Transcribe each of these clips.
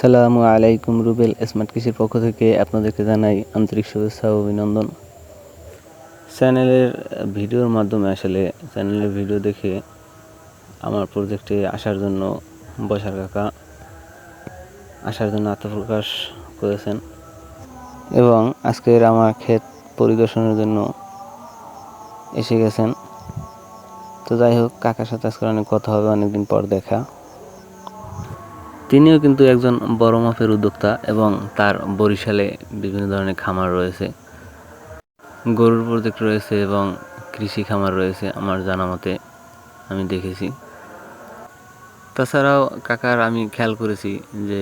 আসসালামু আলাইকুম রুবেল স্মার্ট কৃষির পক্ষ থেকে আপনাদেরকে জানাই আন্তরিক শুভেচ্ছা ও অভিনন্দন। চ্যানেলের ভিডিওর মাধ্যমে আসলে চ্যানেলের ভিডিও দেখে আমার প্রজেক্টে আসার জন্য বসার কাকা আসার জন্য আত্মপ্রকাশ করেছেন এবং আজকের আমার ক্ষেত পরিদর্শনের জন্য এসে গেছেন। তো যাই হোক, কাকার সাথে আজকে অনেক কথা হবে, অনেকদিন পর দেখা। তিনিও কিন্তু একজন বড় মাপের উদ্যোক্তা এবং তার বরিশালে বিভিন্ন ধরনের খামার রয়েছে। গরুর প্রজেক্ট রয়েছে এবং কৃষি খামার রয়েছে আমার জানা মতে, আমি দেখেছি। তাছাড়াও কাকার আমি খেয়াল করেছি যে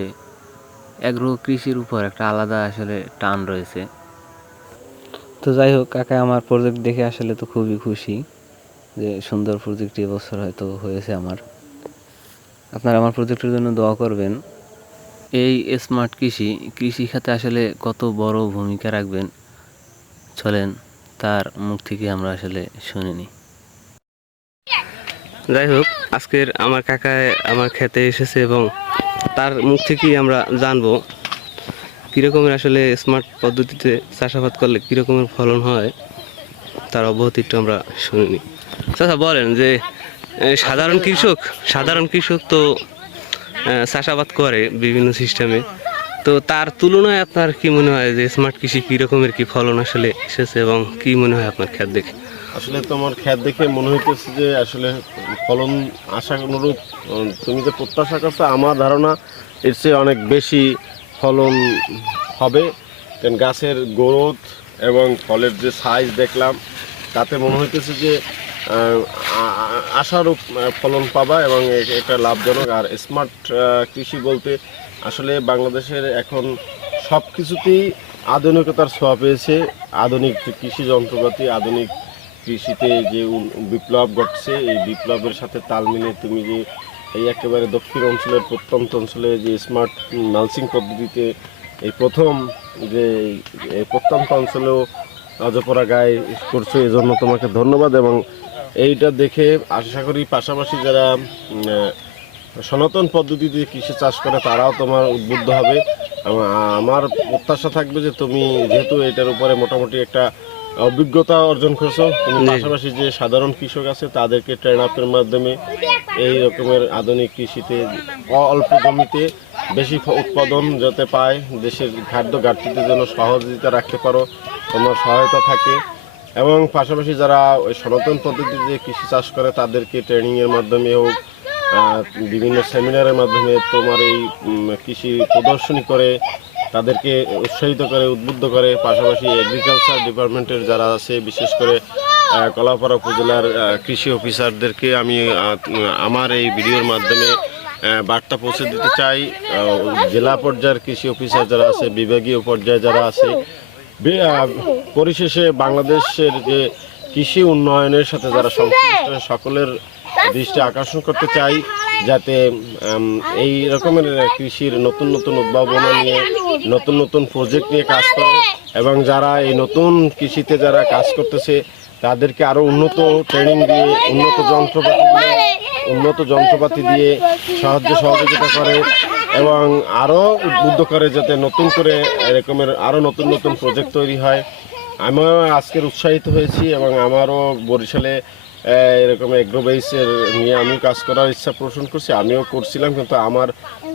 অ্যাগ্রো কৃষির উপর একটা আলাদা আসলে টান রয়েছে। তো যাই হোক, কাকা আমার প্রজেক্ট দেখে আসলে তো খুবই খুশি যে সুন্দর প্রজেক্টটি এবছর হয়তো হয়েছে আমার। আপনারা আমার প্রজেক্টের জন্য দোয়া করবেন। এই স্মার্ট কৃষি কৃষি খাতে আসলে কত বড় ভূমিকা রাখবেন, চলেন তার মুখ থেকে আমরা আসলে শুনিনি যাই হোক, আজকের আমার কাকায় আমার খেতে এসেছে এবং তার মুখ থেকেই আমরা জানব কীরকমের আসলে স্মার্ট পদ্ধতিতে চাষাবাদ করলে কীরকমের ফলন হয়, তার অব্যাহতি একটু আমরা শুনিনি চাচা, বলেন যে সাধারণ কৃষক সাধারণ কৃষক তো চাষাবাদ করে বিভিন্ন সিস্টেমে। তো তার তুলনায় আপনার কি মনে হয় যে স্মার্ট কৃষি কী রকমের কি ফলন আসলে এসেছে এবং কি মনে হয় আপনার খেত দেখে? আসলে তোমার খ্যাত দেখে মনে হইতেছে যে আসলে ফলন আশা অনুরূপ তুমি যে প্রত্যাশা করছ, আমার ধারণা এর চেয়ে অনেক বেশি ফলন হবে। গাছের গ্রোথ এবং ফলের যে সাইজ দেখলাম, তাতে মনে হইতেছে যে আশারূপ ফলন পাবা এবং এটা লাভজনক। আর স্মার্ট কৃষি বলতে আসলে বাংলাদেশের এখন সব কিছুতেই আধুনিকতার ছোঁয়া পেয়েছে। আধুনিক কৃষি যন্ত্রপাতি, আধুনিক কৃষিতে যে বিপ্লব ঘটছে, এই বিপ্লবের সাথে তাল মিলিয়ে তুমি যে এই একেবারে দক্ষিণ অঞ্চলের প্রত্যন্ত অঞ্চলে যে স্মার্ট নার্সিং পদ্ধতিতে এই প্রথম যে প্রত্যন্ত অঞ্চলেও অজপরা গায়ে করছ এই জন্য তোমাকে ধন্যবাদ এবং এইটা দেখে আশা করি পাশাপাশি যারা সনাতন পদ্ধতিতে কৃষি চাষ করে তারাও তোমার উদ্বুদ্ধ হবে। আমার প্রত্যাশা থাকবে যে তুমি যেহেতু এটার উপরে মোটামুটি একটা অভিজ্ঞতা অর্জন করছ তুমি পাশাপাশি যে সাধারণ কৃষক আছে তাদেরকে ট্রেন আপের মাধ্যমে এই রকমের আধুনিক কৃষিতে অল্প জমিতে বেশি উৎপাদন যাতে পায় দেশের খাদ্য ঘাটতিতে যেন সহযোগিতা রাখতে পারো তোমার সহায়তা থাকে। এবং পাশাপাশি যারা ওই সনাতন পদ্ধতিতে কৃষি চাষ করে, তাদেরকে ট্রেনিংয়ের মাধ্যমে হোক বিভিন্ন সেমিনারের মাধ্যমে তোমার এই কৃষি প্রদর্শনী করে, তাদেরকে উৎসাহিত করে, উদ্বুদ্ধ করে, পাশাপাশি এগ্রিকালচার ডিপার্টমেন্টের যারা আছে, বিশেষ করে কলাপাড়া উপজেলার কৃষি অফিসারদেরকে আমি আমার এই ভিডিওর মাধ্যমে বার্তা পৌঁছে দিতে চাই। জেলা পর্যায়ের কৃষি অফিসার যারা আছে, বিভাগীয় পর্যায়ে যারা আছে পরিশেষে বাংলাদেশের যে কৃষি উন্নয়নের সাথে যারা সংশ্লিষ্ট সকলের দৃষ্টি আকর্ষণ করতে চাই যাতে এই রকমের কৃষির নতুন নতুন উদ্ভাবনা নিয়ে নতুন নতুন প্রজেক্ট নিয়ে কাজ করে এবং যারা এই নতুন কৃষিতে যারা কাজ করতেছে তাদেরকে আরও উন্নত ট্রেনিং দিয়ে উন্নত যন্ত্রপাতি দিয়ে উন্নত যন্ত্রপাতি দিয়ে সাহায্য সহযোগিতা করে। এবং আরও উদ্বুদ্ধ করে যাতে নতুন করে এরকমের আরও নতুন নতুন প্রজেক্ট তৈরি হয়। আমিও আজকের উৎসাহিত হয়েছি এবং আমারও বরিশালে এরকম এগ্রোবেসের নিয়ে আমি কাজ করার ইচ্ছা পোষণ করছি। আমিও করছিলাম, কিন্তু আমার,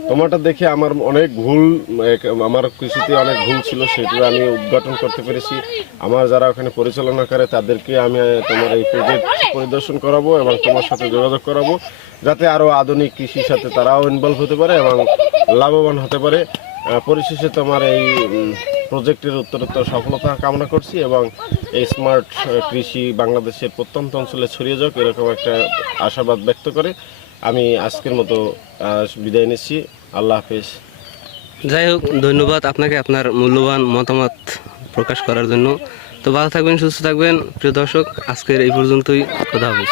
তোমারটা দেখে আমার অনেক ভুল আমার কৃষিতে অনেক ভুল ছিল সেগুলো আমি উদ্ঘাটন করতে পেরেছি। আমার যারা ওখানে পরিচালনা করে, তাদেরকে আমি তোমার এই প্রজেক্ট পরিদর্শন করাবো এবং তোমার সাথে যোগাযোগ করাবো, যাতে আরও আধুনিক কৃষির সাথে তারাও ইনভলভ হতে পারে এবং লাভবান হতে পারে। পরিশেষে তোমার এই প্রজেক্টের উত্তরোত্তর সফলতা কামনা করছি এবং এই স্মার্ট কৃষি বাংলাদেশের প্রত্যন্ত অঞ্চলে ছড়িয়ে যাক এরকম একটা আশাবাদ ব্যক্ত করে আমি আজকের মতো বিদায় নিচ্ছি। আল্লাহ হাফিজ। যাই হোক, ধন্যবাদ আপনাকে আপনার মূল্যবান মতামত প্রকাশ করার জন্য। তো ভালো থাকবেন, সুস্থ থাকবেন। প্রিয় দর্শক, আজকের এই পর্যন্তই। কথা হবে